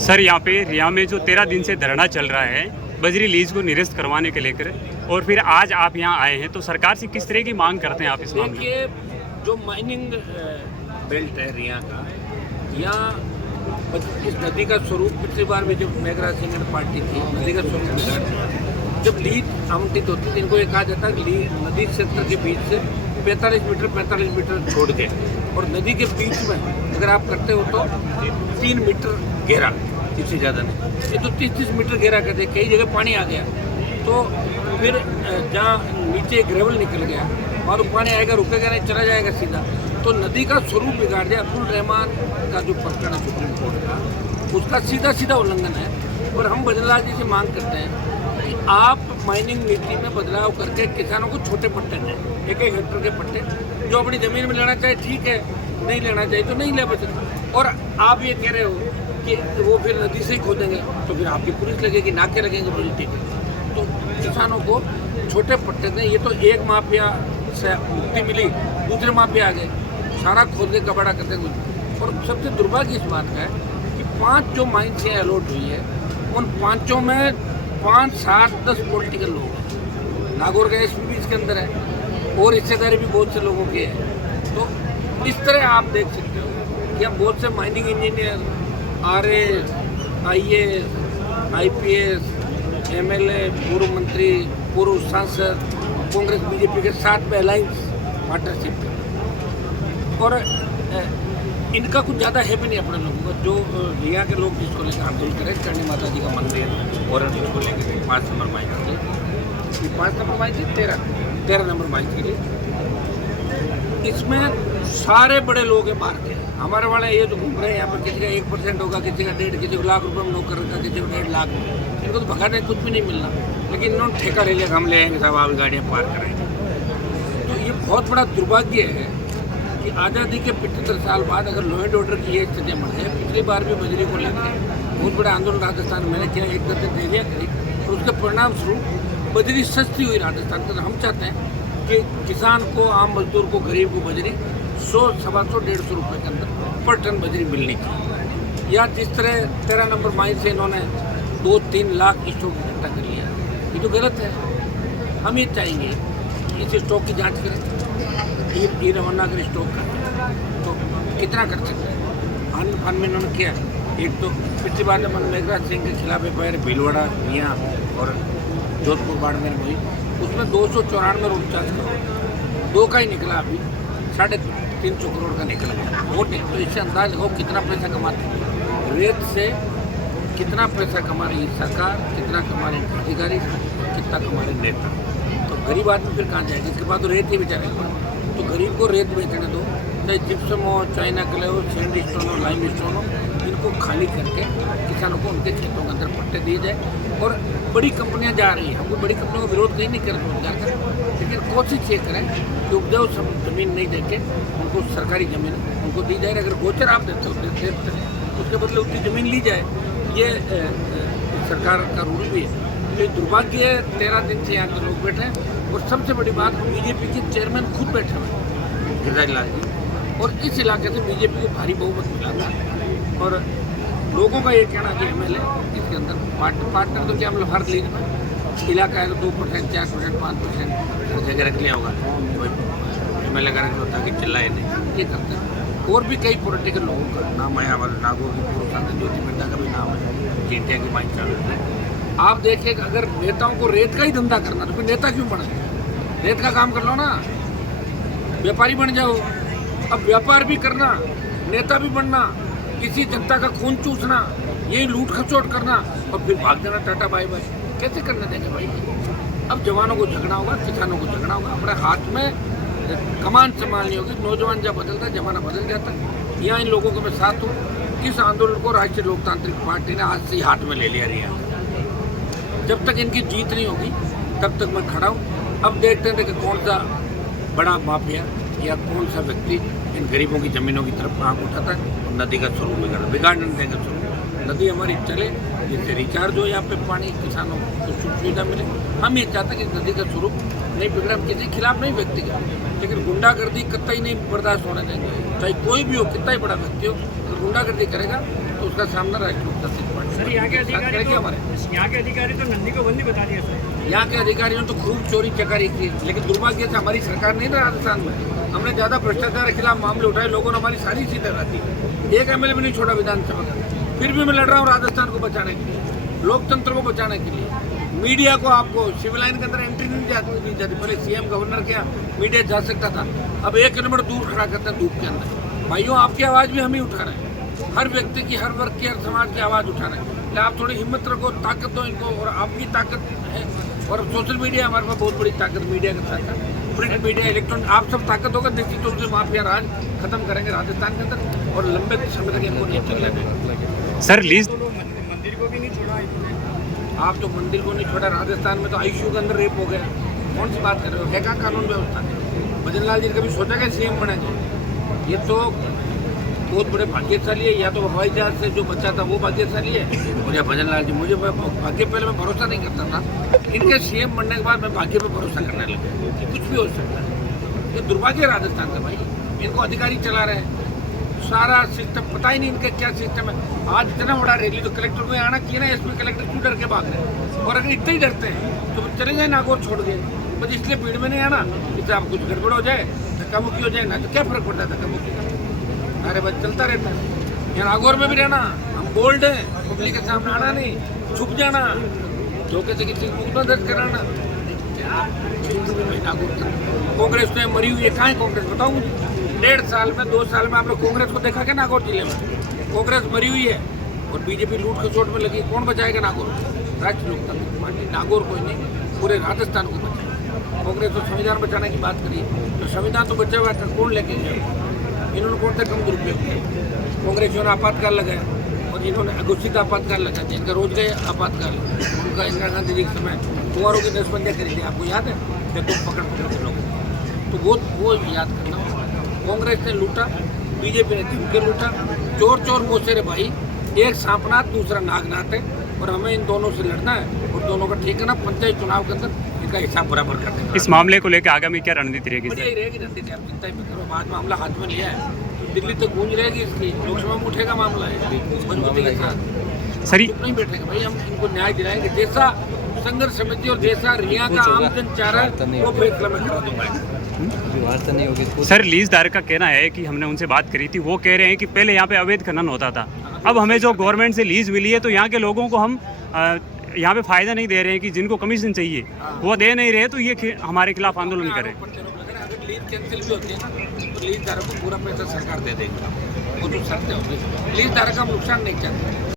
Sir यहाँ पे रिया में जो 13 दिन से धरना चल रहा है बजरी लीज को निरस्त करवाने के लेकर, और फिर आज आप यहाँ आए हैं, तो सरकार से किस तरह की मांग करते हैं आप इस मामले में? देखिए, जो माइनिंग बेल्ट है रिया का, यहाँ इस नदी का स्वरूप पिछली बार में जब मेघराज सिंह ने पार्टी थी, नदी का स्वरूप बिगाड़ दिया। जब लीज आवंटित होती थी, इनको ये कहा जाता है कि नदी क्षेत्र के बीच से 45 मीटर छोड़ के, और नदी के बीच में अगर आप करते हो तो 3 मीटर गहरा, इससे ज़्यादा नहीं। ये तो 30 मीटर गहरा कर दे, कई जगह पानी आ गया तो फिर जहाँ नीचे ग्रेवल निकल गया और पानी आएगा, रुकेगा नहीं, चला जाएगा सीधा, तो नदी का स्वरूप बिगाड़ दिया। अब्दुल रहमान का जो प्रकरण है सुप्रीम कोर्ट का, उसका सीधा उल्लंघन है। और हम बजरंग जी से मांग करते हैं कि आप माइनिंग नीति में बदलाव करके किसानों को छोटे पट्टे दें, 1-1 हेक्टर के पट्टे। जो अपनी ज़मीन में लेना चाहे ठीक है, नहीं लेना चाहिए तो नहीं ले बचत। और आप ये कह रहे हो कि वो फिर नदी से ही खोदेंगे, तो फिर आपकी पुलिस लगेगी, नाके लगेंगे पुलिस के। तो किसानों को छोटे पट्टे दें। ये तो एक माफिया से मुक्ति मिली, दूसरे माफिया आ गए, सारा खोद के कबाड़ा करते हैं। और सबसे दुर्भाग्य इस बात का है कि 5 जो माइंस यहाँ अलॉट हुई है, उन 5 में 5, 7, 10 पॉलिटिकल लोग हैं। नागौर का एसपी भी इसके अंदर है, और हिस्सेदारी भी बहुत से लोगों की है। तो इस तरह आप देख सकते हो कि हम बहुत से mining engineer, RA, IAS, IPS, MLA, पूर्व मंत्री, पूर्व सांसद, कांग्रेस BJP के साथ में अलायंस पार्टनरशिप, और इनका कुछ ज़्यादा है भी नहीं अपने लोगों का। जो रिया के लोग जिसको लेकर आंदोलन करें, चंडी माता जी का मंदिर और इसको लेकर 5 नंबर माइक के लिए, 5 नंबर माइक थी, 13 नंबर माइक के लिए, इसमें सारे बड़े लोग हैं बाहर के। हमारे वाले ये जो घूम रहे हैं यहाँ पर, किसी का 1% होगा, किसी का 1.5, किसी को लाख रुपये में नौकर रखा, किसी को 1.5 लाख। इनको तो भगाने कुछ भी नहीं मिलना, लेकिन इन्होंने ठेका ले लिया, हम ले आएंगे साहब, आप गाड़ियाँ पार कराएंगे। तो ये बहुत बड़ा दुर्भाग्य है कि आज़ादी के 75 साल बाद अगर लॉ एंड ऑर्डर की ये स्थिति बन है। पिछली बार भी बजरी को लेकर बहुत बड़ा आंदोलन राजस्थान में मैंने किया, 1 दर्जन देवियाँ करी, और उसके परिणाम स्वरूप बजरी सस्ती हुई राजस्थान के। हम चाहते हैं कि किसान को, आम मजदूर को, गरीब को बजरी 100, 125, 150 रुपये के अंदर पर टन बजरी मिलनी चाहिए। या जिस तरह 13 नंबर माइन से इन्होंने 2-3 लाख स्टॉक इकट्ठा कर लिया, ये तो गलत है। हम ये चाहेंगे कि इस स्टॉक की जाँच करें, ये रवाना अगर स्टॉक करते तो कितना कर सकते हैं। अन्य फंड में इन्होंने किया, एक तो पिछली बार जब मेघराज सिंह के खिलाफ FIR भीलवाड़ा, मियाँ और जोधपुर बाड़मेर में हुई, उसमें 294 49 करोड़ 2 का ही निकला, अभी 350 करोड़ का निकल गया वोट। तो इससे अंदाज लगाओ कितना पैसा कमाते हैं। रेत से कितना पैसा कमा रही है सरकार, कितना कमा रहे हैं अधिकारी, कितना कमा रहे नेता। तो गरीब आदमी फिर कहाँ जाएगा? इसके बाद तो रेत ही बेचारे के पास। तो गरीब को रेत बेचने दो, चाहे जिप्सम हो, चाइना क्ले हो, सैंड स्टोन हो, लाइम स्टोन हो, इनको खाली करके किसानों को उनके खेतों के अंदर पट्टे दिए जाए। और बड़ी कंपनियां जा रही हैं, हमको बड़ी कंपनियों का विरोध कहीं नहीं कर रोजगार का, लेकिन कोशिश ये करें कि उपजाऊ जमीन नहीं देके उनको सरकारी ज़मीन उनको दी जाए। अगर गोचर आप देते हो उसके बदले उतनी ज़मीन ली जाए, ये सरकार का रूल भी है। तो दुर्भाग्य है, 13 दिन से यहाँ के लोग बैठे हैं। और सबसे बड़ी बात, BJP के चेयरमैन खुद बैठे हुए हैं, गिरिराज लाल जी, और इस इलाके से BJP को भारी बहुमत मिला था। और लोगों का ये कहना कि MLA इसके अंदर पार्टनर तो क्या, मतलब हर लीग में इलाका है तो 2%, 4%, 5% हर जगह रख लिया होगा, MLA का रख होता कि चिल्लाए नहीं, ये करते हैं। और भी कई पॉलिटिकल लोगों का नाम है, हमारे नागौर की पूर्व सांसद ज्योति मिर्जा का भी नाम है, केंटिया की माइक चालू है। आप देखिए, अगर नेताओं को रेत का ही धंधा करना तो फिर नेता क्यों बने? रेत का काम कर लो ना, व्यापारी बन जाओ। अब व्यापार भी करना, नेता भी बनना, किसी जनता का खून चूसना, यही लूट खसोट करना, और फिर भाग देना टाटा बाय बाय, कैसे करने देंगे भाई? अब जवानों को झगड़ा होगा, किसानों को झगड़ा होगा, अपने हाथ में कमान संभालनी होगी। नौजवान जब बदलता है, जमाना बदल जाता है। यहाँ इन लोगों को मैं साथ हूँ। इस आंदोलन को राष्ट्रीय लोकतांत्रिक पार्टी ने आज से ही हाथ में ले लिया रिया। जब तक इनकी जीत नहीं होगी तब तक मैं खड़ा हूँ। अब देखते हैं कि कौन सा बड़ा माफिया या कौन सा व्यक्ति इन गरीबों की ज़मीनों की तरफ आँख उठाता है और नदी का स्वरूप बिगाड़ने देगा। स्वरूप नदी हमारी चले, जिससे रिचार्ज हो, यहाँ पे पानी किसानों को सुख सुविधा मिले। हम ये चाहते हैं कि नदी का स्वरूप नहीं बिगड़ा। हम किसी के खिलाफ नहीं व्यक्ति का, लेकिन गुंडागर्दी कतई नहीं बर्दाश्त होने देंगे। चाहे कोई भी हो, कितना ही बड़ा व्यक्ति हो, अगर गुंडागर्दी करेगा तो उसका सामना राष्ट्रीय लोकतांत्रिक पार्टी सर यहाँ के के साथ अधिकारी करेगी तो हमारे। यहाँ के अधिकारी तो नंदी को बंदी बता दिया सर। यहाँ के अधिकारियों ने तो खूब चोरी चकारी की, लेकिन दुर्भाग्य से हमारी सरकार नहीं ना राजस्थान में। हमने ज़्यादा भ्रष्टाचार के खिलाफ मामले उठाए, लोगों ने हमारी सारी सीटें रहती। एक एमएलए भी नहीं छोड़ा विधानसभा का। फिर भी मैं लड़ रहा हूँ राजस्थान को बचाने के लिए, लोकतंत्र को बचाने के लिए। मीडिया को आपको सिविल लाइन के अंदर एंट्री नहीं जाती। पहले सीएम गवर्नर के यहाँ मीडिया जा सकता था, अब 1 किलोमीटर दूर खड़ा करते हैं धूप के अंदर। भाइयों, आपकी आवाज़ भी हम ही उठा रहे हैं, हर व्यक्ति की, हर वर्ग की, हर समाज की आवाज़ उठा रहे हैं। इसलिए आप थोड़ी हिम्मत रखो, ताकत दो इनको, और आपकी ताकत है। और सोशल मीडिया हमारे पास बहुत बड़ी ताकत, मीडिया के साथ साथ प्रिंट मीडिया, इलेक्ट्रॉनिक, आप सब ताकत होगा, निश्चित रूप से माफिया राज खत्म करेंगे राजस्थान के अंदर, और लंबे समय तक इनको नहीं चलने देंगे। सर लीज मंदिर को भी नहीं छोड़ा इन्होंने। आप तो मंदिर को नहीं छोड़ा, राजस्थान में तो आईसीयू के अंदर रेप हो गया। कौन सी बात कर रहे हो? है क्या कानून व्यवस्था? भजन लाल जी ने कभी सोचा कि सीएम बनेंगे? ये तो बहुत बड़े भाग्यशाली है। या तो हवाई जहाज से जो बच्चा था वो भाग्यशाली है, और या भजन लाल जी। मुझे भाग्य पहले मैं भरोसा नहीं करता था, इनके सीएम बनने के बाद मैं भाग्य पे भरोसा करने लगा कि कुछ भी हो सकता है। ये दुर्भाग्य है राजस्थान का भाई। इनको अधिकारी चला रहे हैं, सारा सिस्टम पता ही नहीं इनका क्या सिस्टम है। आज इतना बड़ा रैली तो कलेक्टर को आना चाहिए ना, एसपी कलेक्टर क्यों डर के भाग रहे हैं? और अगर इतने ही डरते हैं तो चले जाए नागौर छोड़ के, बस इसलिए भीड़ में नहीं आना, इससे आप कुछ गड़बड़ हो जाए, धक्का मुक्की हो जाए ना, तो क्या फर्क पड़ता है धक्का मुक्की का? अरे बस चलता रहता है। यहाँ नागौर में भी रहना, हम बोल्ड हैं, पब्लिक के सामने आना नहीं, छुप जाना, धोखे से किसी मुकदमा दर्ज कराना। नागौर कांग्रेस में मरी हुई है, कहाँ है कांग्रेस बताओ मुझे? 1.5 साल में 2 साल में आप लोग कांग्रेस को देखा क्या नागौर जिले में? कांग्रेस मरी हुई है और बीजेपी लूट खसोट में लगी। कौन बचाएगा नागौर? राष्ट्रीय लोकतांत्रिक पार्टी। नागौर कोई नहीं, पूरे राजस्थान को बचाएगा। कांग्रेस तो संविधान बचाने की बात करी, तो संविधान तो बचा हुआ था, कौन लेके गया? इन्होंने कौन सा कम दुरुपयोग किया? कांग्रेसियों ने आपातकाल लगाया, और इन्होंने अघोषित आपातकाल लगा दिया। इनका रोज गए आपातकाल, उनका इंदिरा गांधी जी के समय कुंवरों की नसबंदियाँ करी थी, आपको याद है? जब तुम पकड़ के लोगों को, तो वो याद करना। कांग्रेस ने लूटा, बीजेपी ने धमके लूटा। चोर चोर मोसेरे भाई, एक सांपनाथ दूसरा नागनाथ है, और हमें इन दोनों से लड़ना है, और दोनों का ठिकाना पंचायत चुनाव के अंदर इनका हिसाब बराबर कर देना। इस मामले को लेकर आगामी क्या रणनीति रहेगी? बढ़िया ही रहेगी रणनीति, आप चिंता ही मत करो। आज मामला हाथ में लिया है, तो दिल्ली तक गूंज रहेगी इसकी, लोकसभा में उठेगा मामला है मजबूती के साथ। सर चुप नहीं बैठेगा भाई, हम इनको न्याय दिलाएंगे। जैसा संघर्ष समिति और जैसा रिया का आमजन चाह रहा है, वो फैसला में करा दूंगा। सर लीजदार का कहना है कि हमने उनसे बात करी थी, वो कह रहे हैं कि पहले यहाँ पे अवैध खनन होता था, अब हमें जो गवर्नमेंट से लीज मिली है तो यहाँ के लोगों को हम यहाँ पे फायदा नहीं दे रहे हैं कि जिनको कमीशन चाहिए वो दे नहीं रहे, तो ये हमारे खिलाफ आंदोलन करें। अगर लीज कैंसिल भी होती है ना, तो लीज धारक को पूरा पैसा सरकार दे देगी, वो जो शर्तें होगी। लीज धारक का हम नुकसान नहीं चाहते।